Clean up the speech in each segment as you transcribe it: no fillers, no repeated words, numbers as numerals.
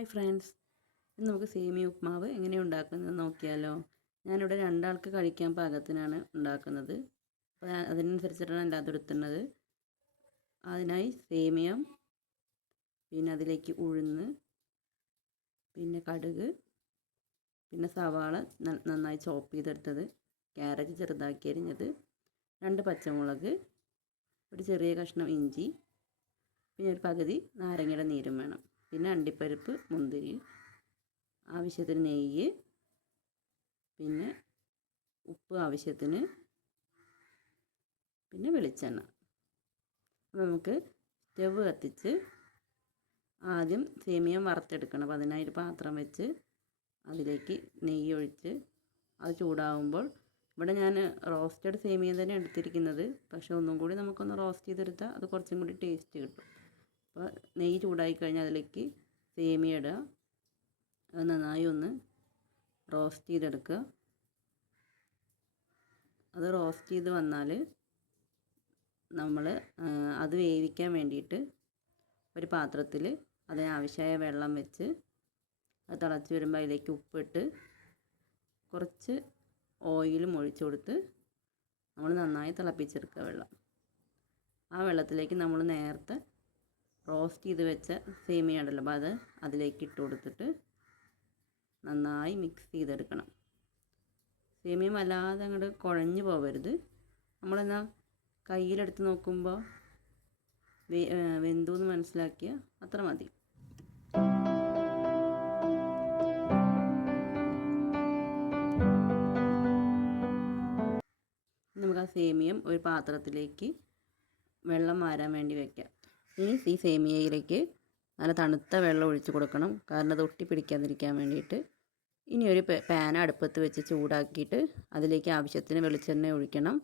Hi friends, ഇന്ന് നമുക്ക് സേമിയ ഉപ്മാവ് എങ്ങനെയാണ് ഉണ്ടാക്കുന്നത് നോക്കിയാലോ. ഞാനിവിടെ രണ്ടാൾക്ക് കഴിക്കാൻ പാകത്തിനാണ് ഉണ്ടാക്കുന്നത്. അപ്പോൾ അതിനനുസരിച്ചിട്ടാണ് എല്ലാതും എടുക്കുന്നത്. അതിനായി സേമിയം, പിന്നെ അതിലേക്ക് ഉഴുന്ന്, പിന്നെ കടുക്, പിന്നെ സവാള നന്നായി ചോപ്പ് ചെയ്തെടുത്തത്, ക്യാരറ്റ് ചെറുതാക്കി അരിഞ്ഞത്, 2 പച്ചമുളക്, ഒരു ചെറിയ കഷ്ണം ഇഞ്ചി, പിന്നെ ഒരു പകുതി നാരങ്ങയുടെ നീരും വേണം. പിന്നെ അണ്ടിപ്പരിപ്പ്, മുന്തിരി, ആവശ്യത്തിന് നെയ്യ്, പിന്നെ ഉപ്പ് ആവശ്യത്തിന്, പിന്നെ വെളിച്ചെണ്ണ. അപ്പോൾ നമുക്ക് സ്റ്റവ് കത്തിച്ച് ആദ്യം സേമിയം വറുത്തെടുക്കണം. അപ്പോൾ അതിനായിട്ട് പാത്രം വെച്ച് അതിലേക്ക് നെയ്യ് ഒഴിച്ച് അത് ചൂടാവുമ്പോൾ, ഇവിടെ ഞാൻ റോസ്റ്റഡ് സേമിയ തന്നെ എടുത്തിരിക്കുന്നത്. പക്ഷേ ഒന്നും കൂടി നമുക്കൊന്ന് റോസ്റ്റ് ചെയ്തെടുത്താൽ അത് കുറച്ചും കൂടി ടേസ്റ്റ് കിട്ടും. അപ്പോൾ നെയ്യ് ചൂടായി കഴിഞ്ഞാൽ അതിലേക്ക് സേമിയ ഇടുക. അത് നന്നായി ഒന്ന് റോസ്റ്റ് ചെയ്തെടുക്കുക. അത് റോസ്റ്റ് ചെയ്ത് വന്നാൽ നമ്മൾ അത് വേവിക്കാൻ വേണ്ടിയിട്ട് ഒരു പാത്രത്തിൽ അതിനാവശ്യമായ വെള്ളം വെച്ച് അത് തിളച്ച് വരുമ്പോൾ അതിലേക്ക് ഉപ്പിട്ട് കുറച്ച് ഓയിലും ഒഴിച്ചു കൊടുത്ത് നമ്മൾ നന്നായി തിളപ്പിച്ചെടുക്കുക വെള്ളം. ആ വെള്ളത്തിലേക്ക് നമ്മൾ നേരത്തെ റോസ്റ്റ് ചെയ്ത് വെച്ച സേമിയ ഉണ്ടല്ലോ, അപ്പോൾ അത് അതിലേക്ക് ഇട്ട് കൊടുത്തിട്ട് നന്നായി മിക്സ് ചെയ്തെടുക്കണം. സേമിയ വല്ലാതെ അങ്ങോട്ട് കുഴഞ്ഞു പോകരുത്. നമ്മളെന്നാൽ കയ്യിലെടുത്ത് നോക്കുമ്പോൾ വെന്തു എന്ന് മനസ്സിലാക്കിയാൽ അത്ര മതി. നമുക്ക് ആ സേമിയം ഒരു പാത്രത്തിലേക്ക് വെള്ളം മാറാൻ വേണ്ടി വയ്ക്കാം. ഇനി ഈ സേമിയയിലേക്ക് നല്ല തണുത്ത വെള്ളം ഒഴിച്ച് കൊടുക്കണം, കാരണം അത് ഒട്ടിപ്പിടിക്കാതിരിക്കാൻ വേണ്ടിയിട്ട്. ഇനി ഒരു പാൻ അടുപ്പത്ത് വെച്ച് ചൂടാക്കിയിട്ട് അതിലേക്ക് ആവശ്യത്തിന് വെളിച്ചെണ്ണ ഒഴിക്കണം.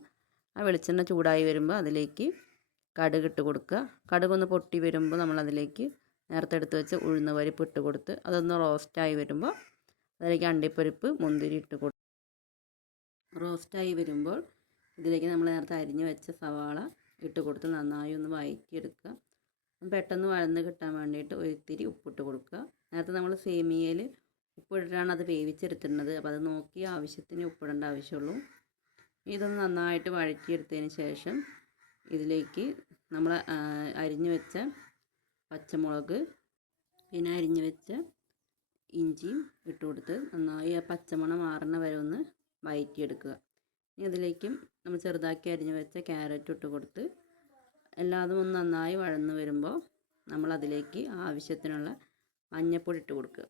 ആ വെളിച്ചെണ്ണ ചൂടായി വരുമ്പോൾ അതിലേക്ക് കടുക് ഇട്ട് കൊടുക്കുക. കടുകൊന്ന് പൊട്ടി വരുമ്പോൾ നമ്മളതിലേക്ക് നേരത്തെ എടുത്ത് വെച്ച് ഉഴുന്ന് പരിപ്പ് ഇട്ട് കൊടുത്ത് അതൊന്ന് റോസ്റ്റായി വരുമ്പോൾ അതിലേക്ക് അണ്ടിപ്പരിപ്പ്, മുന്തിരി ഇട്ട് കൊടുക്കുക. റോസ്റ്റായി വരുമ്പോൾ ഇതിലേക്ക് നമ്മൾ നേരത്തെ അരിഞ്ഞ് വെച്ച സവാള ഇട്ട് കൊടുത്ത് നന്നായി ഒന്ന് വഴറ്റിയെടുക്കുക. പെട്ടെന്ന് വഴന്ന് കിട്ടാൻ വേണ്ടിയിട്ട് ഒരിത്തിരി ഉപ്പിട്ട് കൊടുക്കുക. നേരത്തെ നമ്മൾ സേമിയയിൽ ഉപ്പിട്ടിട്ടാണ് അത് വേവിച്ചെടുത്തിരുന്നത്. അപ്പോൾ അത് നോക്കി ആവശ്യത്തിന് ഉപ്പിടേണ്ട ആവശ്യമുള്ളൂ. ഇതൊന്ന് നന്നായിട്ട് വഴറ്റിയെടുത്തതിന് ശേഷം ഇതിലേക്ക് നമ്മൾ അരിഞ്ഞു വെച്ച പച്ചമുളക്, പിന്നെ അരിഞ്ഞു വെച്ച ഇഞ്ചിയും ഇട്ട് കൊടുത്ത് നന്നായി ആ പച്ചമണം മാറുന്ന വരെ ഒന്ന് വഴറ്റിയെടുക്കുക. ഇനി അതിലേക്കും നമ്മൾ ചെറുതാക്കി അരിഞ്ഞു വെച്ച ക്യാരറ്റ് ഇട്ട് കൊടുത്ത് എല്ലാതും ഒന്ന് നന്നായി വഴന്ന് വരുമ്പോൾ നമ്മൾ അതിലേക്ക് ആവശ്യത്തിനുള്ള മഞ്ഞൾപ്പൊടി ഇട്ട് കൊടുക്കുക.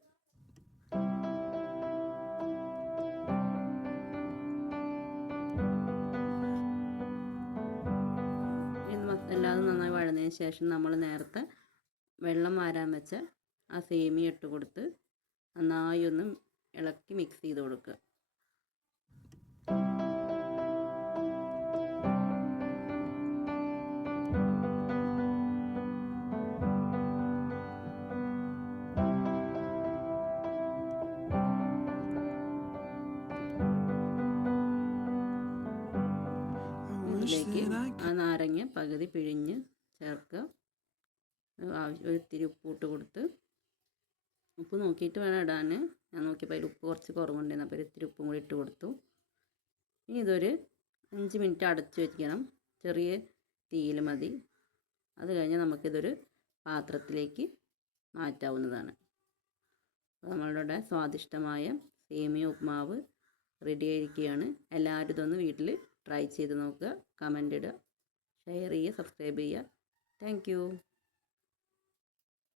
എല്ലാതും നന്നായി വഴന്നതിന് ശേഷം നമ്മൾ നേരത്തെ വെള്ളം വാരാൻ വെച്ച ആ സേമിയ ഇട്ട് കൊടുത്ത് നന്നായി ഒന്ന് ഇളക്കി മിക്സ് ചെയ്ത് കൊടുക്കുക. ഇതിലേക്ക് ആ നാരങ്ങ പകുതി പിഴിഞ്ഞ് ചേർക്കുക. ഒരിത്തിരി ഉപ്പിട്ട് കൊടുത്ത്, ഉപ്പ് നോക്കിയിട്ട് വേണം ഇടാൻ. ഞാൻ നോക്കിയപ്പോൾ അതിൽ ഉപ്പ് കുറച്ച് കുറവുണ്ടായിരുന്നു, അപ്പോൾ ഒരിത്തിരി ഉപ്പും കൂടി ഇട്ട് കൊടുത്തു. ഇനി ഇതൊരു 5 മിനിറ്റ് അടച്ച് വയ്ക്കണം. ചെറിയ തീയിൽ മതി. അത് കഴിഞ്ഞ് നമുക്കിതൊരു പാത്രത്തിലേക്ക് മാറ്റാവുന്നതാണ്. അപ്പോൾ നമ്മളുടെ സ്വാദിഷ്ടമായ സേമിയ ഉപ്മാവ് റെഡി ആയിരിക്കുകയാണ്. എല്ലാവരും ഇതൊന്ന് വീട്ടിൽ ട്രൈ ചെയ്ത് നോക്കുക, കമൻ്റ് ഇടുക, ഷെയർ ചെയ്യുക, സബ്സ്ക്രൈബ് ചെയ്യുക. Thank you.